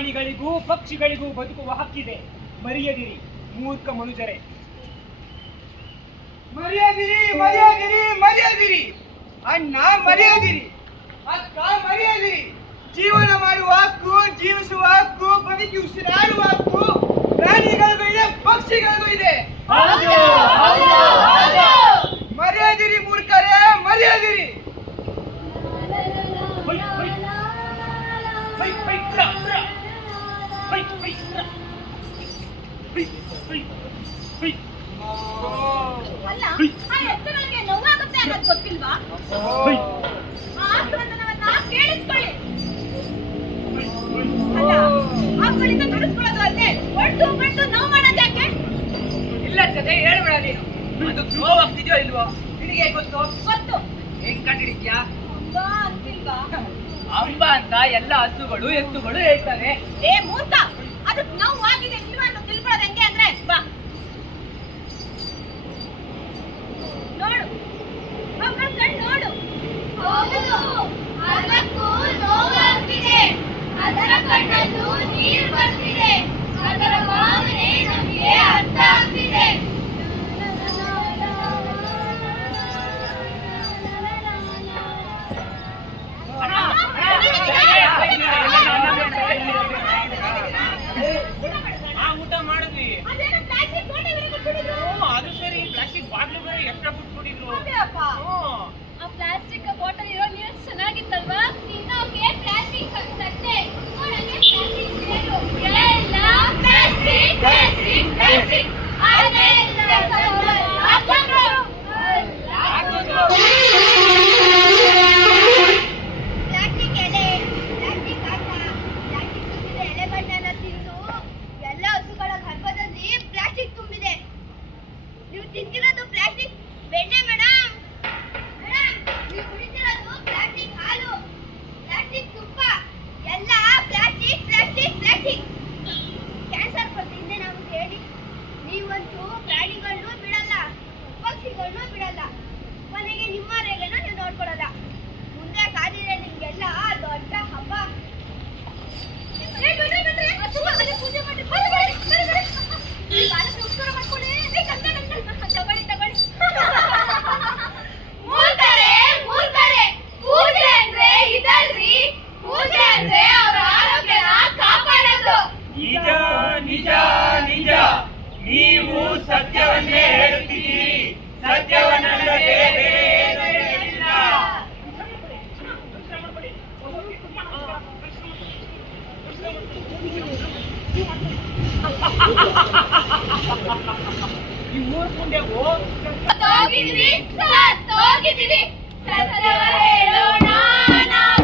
ಪ್ರಾಣಿಗಳಿಗೂ ಪಕ್ಷಿಗಳಿಗೂ ಬದುಕುವ ಹಕ್ಕಿದೆ. ಮರೆಯದಿರಿ ಮೂರ್ಖ ಮನುಜರೇ, ಮರೆಯದಿರಿ ಮರೆಯದಿರಿ ಮರೆಯದಿರಿ. ಅಣ್ಣ ಮರೆಯದಿರಿ, ಅಕ್ಕ ಮರೆಯದಿರಿ. ಜೀವನ ಮಾಡುವ ಹಕ್ಕು, ಜೀವಿಸುವ ಹಕ್ಕು, ಬದುಕಿ ಉಸಿರಾಡುವ ಹಕ್ಕು ಪ್ರಾಣಿಗಳಿಗೂ ಇದೆ, ಪಕ್ಷಿಗಳಿಗೂ ಇದೆ. ಮರೆಯದಿರಿ ಮೂರ್ಖರೇ, ಮರೆಯದಿರಿ. ಅಲ್ಲ, ಆ ಎತ್ತುಗಳಿಗೆ ನೋವಾಗುತ್ತೆ ಅನ್ನೋದು ಗೊತ್ತಿಲ್ವಾ? ಆ ಸ್ಪಂದನವನ್ನ ಕೇಳಿಸ್ಕೊಳ್ಳಿ. ಅಲ್ಲ, ಆಕಳಿಂದ ನುಡಿಸ್ಕೊಳ್ಳೋದು ಅಲ್ಲದೆ ಒಟ್ಟು ಬಂದು ನೋವು ಮಾಡೋದು ಯಾಕೆ? ಇಲ್ಲ ಜೊತೆ ಹೇಳ್ಬೇಡ ನೀನು. ಅದು ನೋವಾಗ್ತಿದ್ಯೋ ಇಲ್ವೋ ನಿನಗೆ ಗೊತ್ತು? ಗೊತ್ತು. ಹೆಂಗ್ ಕಂಡಿಡಿದ್ಯಾ? ಅಂಬಾ ಅಂತಿಲ್ವಾ? ಅಂಬ ಅಂತ ಎಲ್ಲ ಹಸುಗಳು ಎತ್ತುಗಳು ಹೇಳ್ತಾರೆ. ಏ ಮೂರ್ಖ, ಅದಕ್ಕೆ ನೋವು ಆಗಿದೆ ಇಲ್ವಾ ಅಂತ ತಿಳ್ಕೊಳ್ಳೋದು ಹೆಂಗೆ ಅಂದ್ರೆ ಬಾ ನೋಡು, ಅವುಗಳ ಕಣ್ಣು ನೋಡು. ಹೌದು, ಅದಕ್ಕೂ ನೋವಾಗ್ತಿದೆ. ಅದರ ಕಣ್ಣಲ್ಲೂ ನೀರು ಬರ್ತಿದೆ. ಅದರ ಭಾವನೆ ನಮಗೆ ಅರ್ಥ ಆಗ್ತಿದೆ. ಊಟ ಮಾಡಿದ್ವಿ. ಅದೇನೋ ಪ್ಲಾಸ್ಟಿಕ್ ಬಾಟಲ್ ಕೊಟ್ಟಿದ್ರು. ಅದು ಸರಿ, ಪ್ಲಾಸ್ಟಿಕ್ ಬಾಟ್ಲು ಬೇರೆ ಎಕ್ಸ್ಟ್ರಾ ಕೊಟ್ಬಿಟ್ಟಿದ್ರು. ಆ ಪ್ಲಾಸ್ಟಿಕ್ ಬಾಟಲ್ ಇರೋ ನೀರು ಚೆನ್ನಾಗಿತ್ತಲ್ವಾ? ತಿನ್ನೋಕೆ ಪ್ಲಾಸ್ಟಿಕ್ ತಟ್ಟೆ, ನೋಡೋಕೆ ಪ್ಲಾಸ್ಟಿಕ್ ಸೇರು, ಎಲ್ಲ ಪ್ಲಾಸ್ಟಿಕ್ ಪ್ಲಾಸ್ಟಿಕ್ ಪ್ಲಾಸ್ಟಿಕ್. ಅದೆಲ್ಲ ಹಾಕೊಂಡ್ರು. ಪ್ಲಾಸ್ಟಿಕ್ ಎಲೆ, ಪ್ಲಾಸ್ಟಿಕ್ ಆಟ, ಪ್ಲಾಸ್ಟಿಕ್ ತುಂಬಿದ ಎಲೆಗಳನ್ನೆಲ್ಲ ತಿಂದು ಎಲ್ಲ ಹಸುಗಳ ಗರ್ಭದಲ್ಲಿ ಪ್ಲಾಸ್ಟಿಕ್ ತುಂಬಿದೆ. ನೀವು ತಿಂತಿರೋದು ಪ್ಲಾಸ್ಟಿಕ್ ಬೆಣ್ಣೆ ಮೇಡಮ್. ಮೇಡಮ್, ನೀವು ಕುಡಿತಿರೋದು ಪ್ಲಾಸ್ಟಿಕ್ ಹಾಲು, ಪ್ಲಾಸ್ಟಿಕ್ ತುಪ್ಪ, ಎಲ್ಲ ಪ್ಲಾಸ್ಟಿಕ್ ಪ್ಲಾಸ್ಟಿಕ್ ಪ್ಲಾಸ್ಟಿಕ್. ಕ್ಯಾನ್ಸರ್ ಬರ್ತಿದ್ದೆ ನಾವು ಹೇಳಿ. ನೀವಂತೂ ಪ್ರಾಣಿಗಳನ್ನು ಬಿಡಲ್ಲ, ಪಕ್ಷಿಗಳನ್ನು ಬಿಡಲ್ಲ, ಕೊನೆಗೆ ನಿಮ್ಮ ರೇಗನ್ನು ನೀವು ನೋಡ್ಕೊಳ್ಳಲ್ಲ. ಮುಂದೆ ಕಾದಿದೆ ನಿಮ್ಗೆಲ್ಲ ದೊಡ್ಡ ಹಬ್ಬ. ಪೂಜೆ ಮಾಡಿ ಮೂರ್ಖರೇ ಮೂರ್ಖರೇ, ಪೂಜೆ ಅಂದ್ರೆ ಇದಲ್ರಿ. ಪೂಜೆ ಅಂದ್ರೆ ಅವರ ಆರೋಗ್ಯನ ಕಾಪಾಡೋದು. ನಿಜ ನಿಜ ನಿಜ, ನೀವು ಸತ್ಯವನ್ನೇ ಹೇಳುತ್ತಿದ್ದೀರಿ. ಸತ್ಯವನ್ನಲ್ಲದೆ ಬೇರೆ ಏನೂ ಹೇಳುವುದಿಲ್ಲ. ಈ ಮೂರು ಪುಂಡ್ಯವು ಸತ್ತೋಗಿದ್ವಿ, ಸತ್ತೋಗಿದ್ವಿ, ಸತ್ತವ ಹೇಳೋಣ ನಾವು.